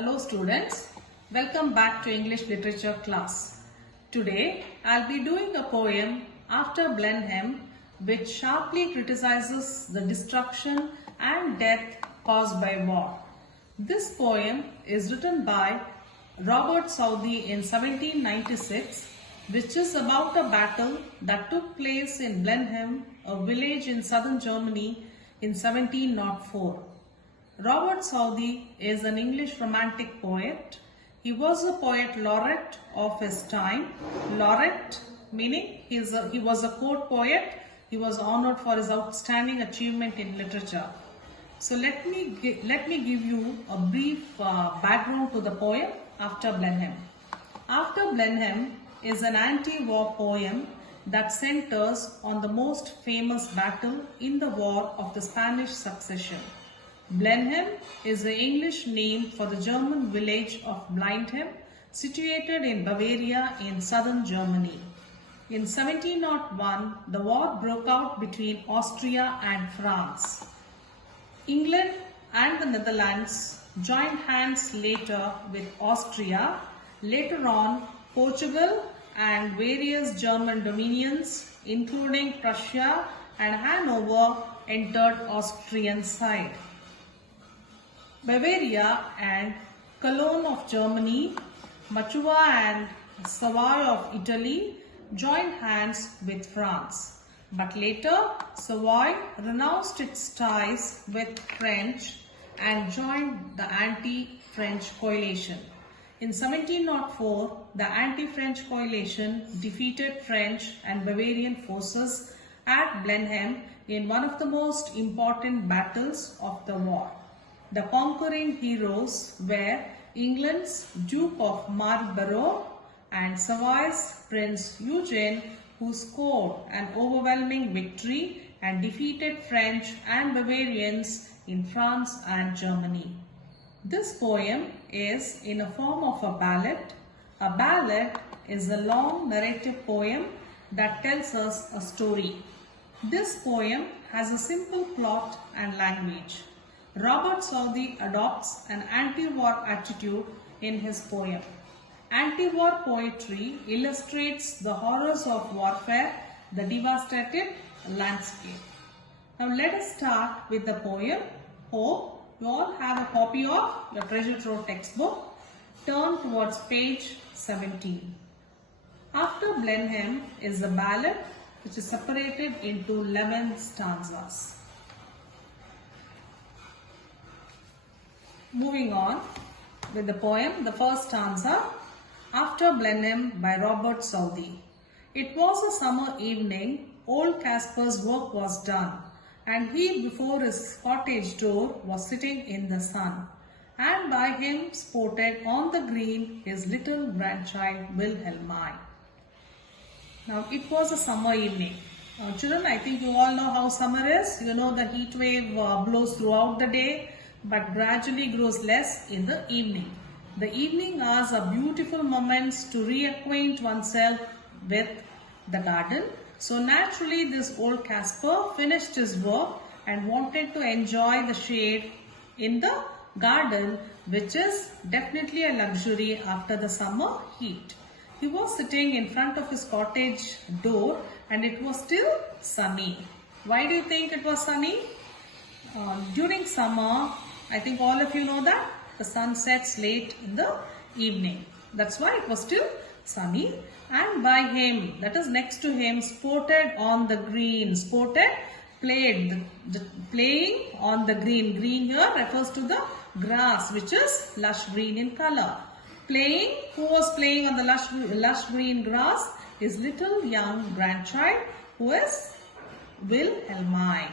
Hello students, welcome back to English literature class. Today I'll be doing a poem after Blenheim which sharply criticizes the destruction and death caused by war. This poem is written by Robert Southey in 1796, which is about a battle that took place in Blenheim, a village in southern Germany in 1704. Robert Southey is an English romantic poet. He was a poet laureate of his time. Laureate meaning he was a court poet. He was honored for his outstanding achievement in literature. So let me give you a brief background to the poem After Blenheim. After Blenheim is an anti-war poem that centers on the most famous battle in the War of the Spanish Succession. Blenheim is the English name for the German village of Blindheim, situated in Bavaria in southern Germany. In 1701, the war broke out between Austria and France. England and the Netherlands joined hands later with Austria. Later on, Portugal and various German dominions, including Prussia and Hanover, entered Austrian side. Bavaria and Cologne of Germany, Mantua and Savoy of Italy joined hands with France. But later, Savoy renounced its ties with French and joined the anti-French coalition. In 1704, the anti-French coalition defeated French and Bavarian forces at Blenheim in one of the most important battles of the war. The conquering heroes were England's Duke of Marlborough and Savoy's Prince Eugene, who scored an overwhelming victory and defeated French and Bavarians in France and Germany. This poem is in a form of a ballad. A ballad is a long narrative poem that tells us a story. This poem has a simple plot and language. Robert Southey adopts an anti-war attitude in his poem. Anti-war poetry illustrates the horrors of warfare, the devastated landscape. Now let us start with the poem. Hope you all have a copy of your Treasure Trove textbook. Turn towards page 17. After Blenheim is a ballad which is separated into 11 stanzas. Moving on with the poem, the first stanza, After Blenheim by Robert Southey. It was a summer evening, old Caspar's work was done, and he before his cottage door was sitting in the sun, and by him sported on the green his little grandchild Wilhelmine. Now it was a summer evening. Children, I think you all know how summer is. You know the heat wave blows throughout the day, but gradually grows less in the evening. The evening hours are beautiful moments to reacquaint oneself with the garden. So naturally this old Caspar finished his work and wanted to enjoy the shade in the garden, which is definitely a luxury after the summer heat. He was sitting in front of his cottage door and it was still sunny. Why do you think it was sunny? During summer, I think all of you know that the sun sets late in the evening. That's why it was still sunny. And by him, that is next to him, sported on the green. Sported, played, playing on the green. Green here refers to the grass, which is lush green in color. Playing, who was playing on the lush green grass? His little young grandchild, who is Wilhelmine.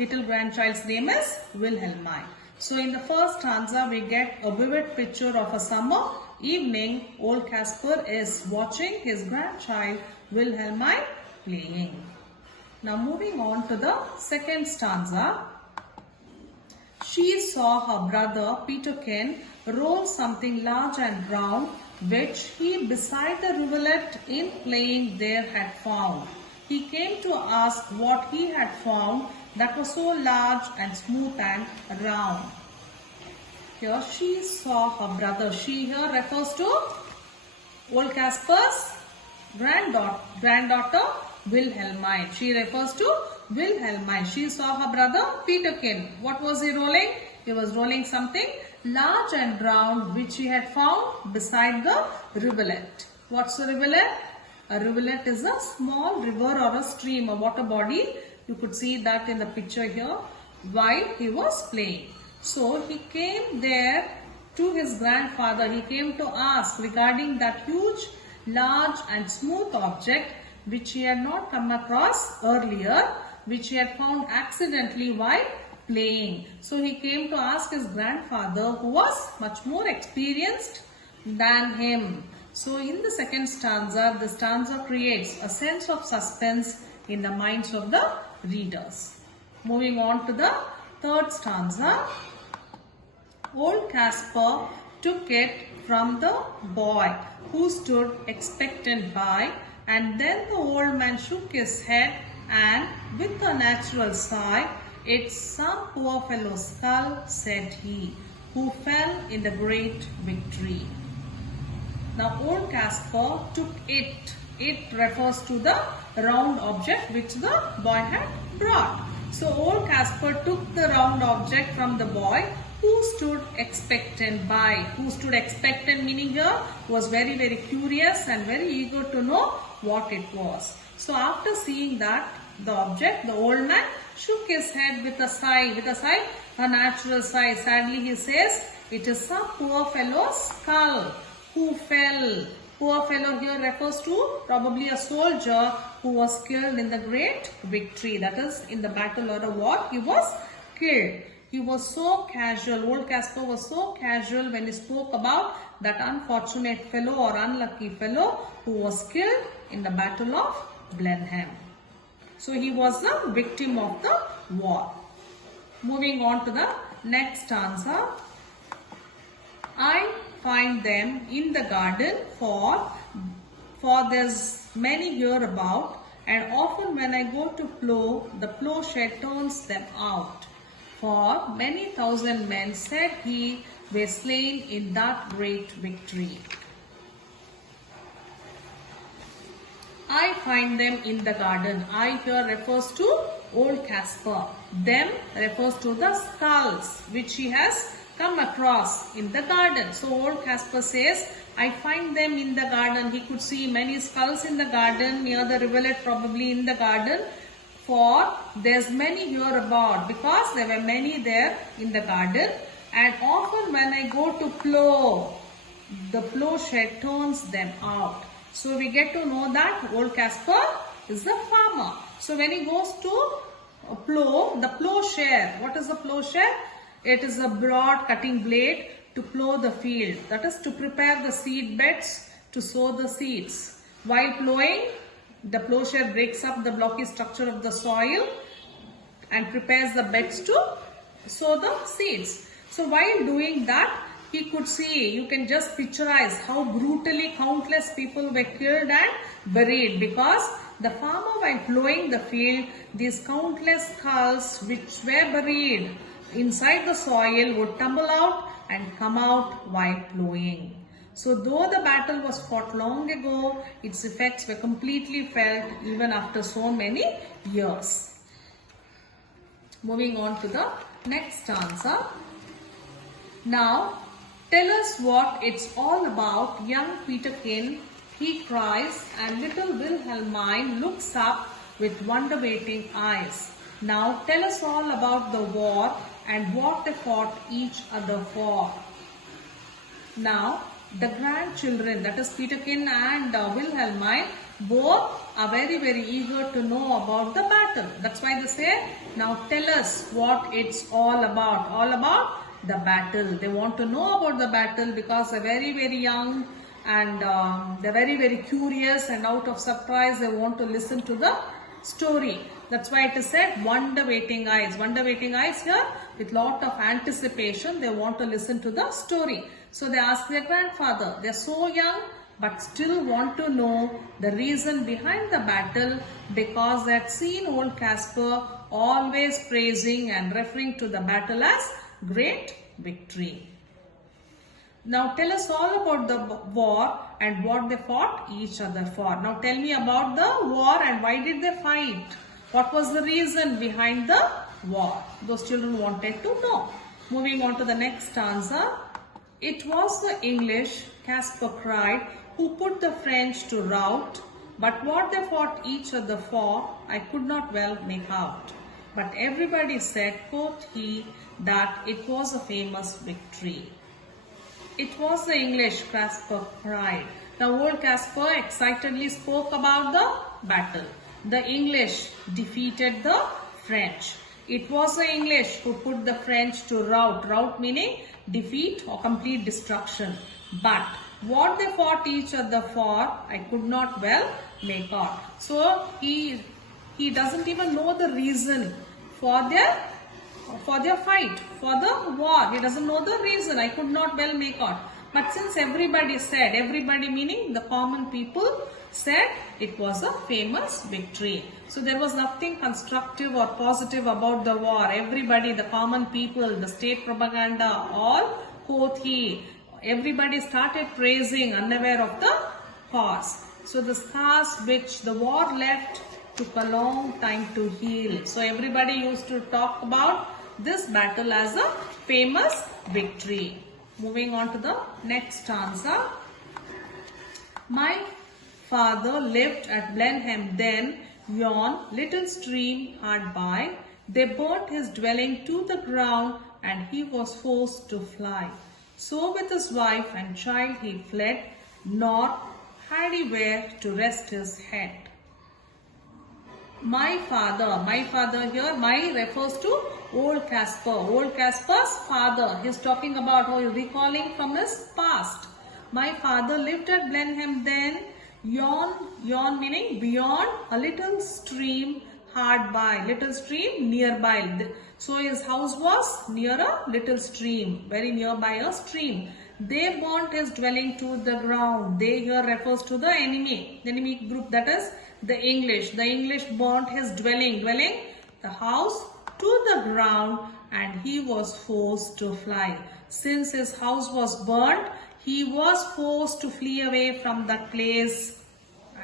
Little grandchild's name is Wilhelmine. So in the first stanza, we get a vivid picture of a summer evening. Old Caspar is watching his grandchild Wilhelmine playing. Now moving on to the second stanza. She saw her brother Peterkin roll something large and brown, which he beside the rivulet in playing there had found. He came to ask what he had found that was so large and smooth and round. Here she saw her brother. She here refers to old Casper's granddaughter Wilhelmine. She refers to Wilhelmine. She saw her brother Peterkin. What was he rolling? He was rolling something large and round which he had found beside the rivulet. What's a rivulet? A rivulet is a small river or a stream, a water body. You could see that in the picture here while he was playing. So he came there to his grandfather. He came to ask regarding that huge, large and smooth object which he had not come across earlier, which he had found accidentally while playing. So he came to ask his grandfather, who was much more experienced than him. So in the second stanza, the stanza creates a sense of suspense in the minds of the readers. Moving on to the third stanza. Old Casper took it from the boy who stood expectant by, and then the old man shook his head and with a natural sigh, "It's some poor fellow's skull," said he, "who fell in the great victory." Now old Casper took it. It refers to the round object which the boy had brought. So old Casper took the round object from the boy who stood expectant by. Who stood expectant meaning here was very curious and very eager to know what it was. So after seeing that, the object, the old man shook his head with a sigh, a natural sigh. Sadly he says, "It is some poor fellow's skull who fell." Poor fellow here refers to probably a soldier who was killed in the great victory. That is, in the battle or a war, he was killed. He was so casual, old Casper was so casual when he spoke about that unfortunate fellow or unlucky fellow who was killed in the battle of Blenheim. So he was the victim of the war. Moving on to the next stanza. I find them in the garden for there's many here about, and often when I go to plough, the plowshare turns them out. For many thousand men, said he, were slain in that great victory. I find them in the garden. I here refers to old Casper. Them refers to the skulls which he has come across in the garden. So old Casper says, I find them in the garden. He could see many skulls in the garden, near the rivulet, probably in the garden. For there's many here about, because there were many there in the garden. And often when I go to plough, the plowshare turns them out. So we get to know that old Casper is the farmer. So when he goes to plough, the plowshare, what is the plowshare? It is a broad cutting blade to plough the field. That is to prepare the seed beds to sow the seeds. While ploughing, the plowshare breaks up the blocky structure of the soil and prepares the beds to sow the seeds. So while doing that, he could see, you can just picturize how brutally countless people were killed and buried, because the farmer, while ploughing the field, these countless skulls which were buried inside the soil would tumble out and come out while ploughing. So though the battle was fought long ago, its effects were completely felt even after so many years. Moving on to the next stanza. Now, tell us what it's all about, young Peterkin, he cries, and little Wilhelmine looks up with wonder-waiting eyes. Now, tell us all about the war and what they fought each other for. Now, the grandchildren, that is Peterkin and Wilhelmine, both are very eager to know about the battle. That's why they say, now tell us what it's all about. All about the battle. They want to know about the battle because they're very young and they're very curious, and out of surprise they want to listen to the story. That's why it is said wonder-waiting eyes. Wonder-waiting eyes here with lot of anticipation. They want to listen to the story. So they ask their grandfather. They're so young but still want to know the reason behind the battle, because they had seen old Casper always praising and referring to the battle as great victory. Now tell us all about the war and what they fought each other for. Now tell me about the war and why did they fight? What was the reason behind the war? Those children wanted to know. Moving on to the next stanza. It was the English, Caspar cried, who put the French to rout. But what they fought each other for, I could not well make out. But everybody said, quoth he, that it was a famous victory. It was the English, Caspar cried. Now old Caspar excitedly spoke about the battle. The English defeated the French. It was the English who put the French to rout. Rout meaning defeat or complete destruction. But what they fought each other for, I could not well make out. So he doesn't even know the reason for their fight, for the war. He doesn't know the reason. I could not well make out. But since everybody said, everybody meaning the common people said it was a famous victory. So there was nothing constructive or positive about the war. Everybody, the common people, the state propaganda, all quoth he. Everybody started praising, unaware of the cause. So the scars which the war left took a long time to heal. So everybody used to talk about this battle as a famous victory. Moving on to the next stanza. My father lived at Blenheim then, yon little stream hard by. They burnt his dwelling to the ground, and he was forced to fly. So with his wife and child he fled, nor had he where to rest his head. My father here, my refers to old Caspar. Old Caspar's father. He's talking about how he's recalling from his past. My father lived at Blenheim then, yon meaning beyond, a little stream hard by, little stream nearby. So his house was near a little stream, very nearby a stream. They burnt his dwelling to the ground. They here refers to the enemy group, that is the English. The English burnt his dwelling, the house, to the ground, and he was forced to fly. Since his house was burnt, he was forced to flee away from that place.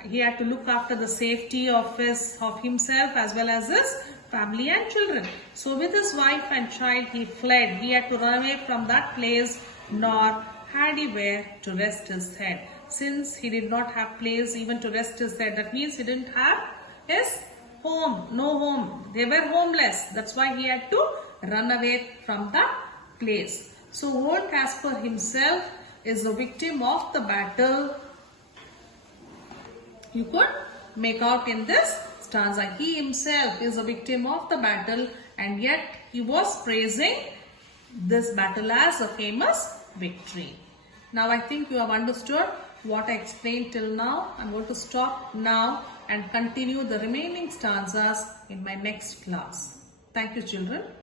He had to look after the safety of himself as well as his family and children. So with his wife and child he fled. He had to run away from that place, nor had he where to rest his head. Since he did not have place even to rest his head, that means he didn't have his home, no home. They were homeless. That's why he had to run away from that place. So old Caspar himself is a victim of the battle. You could make out in this stanza. He himself is a victim of the battle, and yet he was praising this battle as a famous victory. Now I think you have understood what I explained till now. I'm going to stop now and continue the remaining stanzas in my next class. Thank you, children.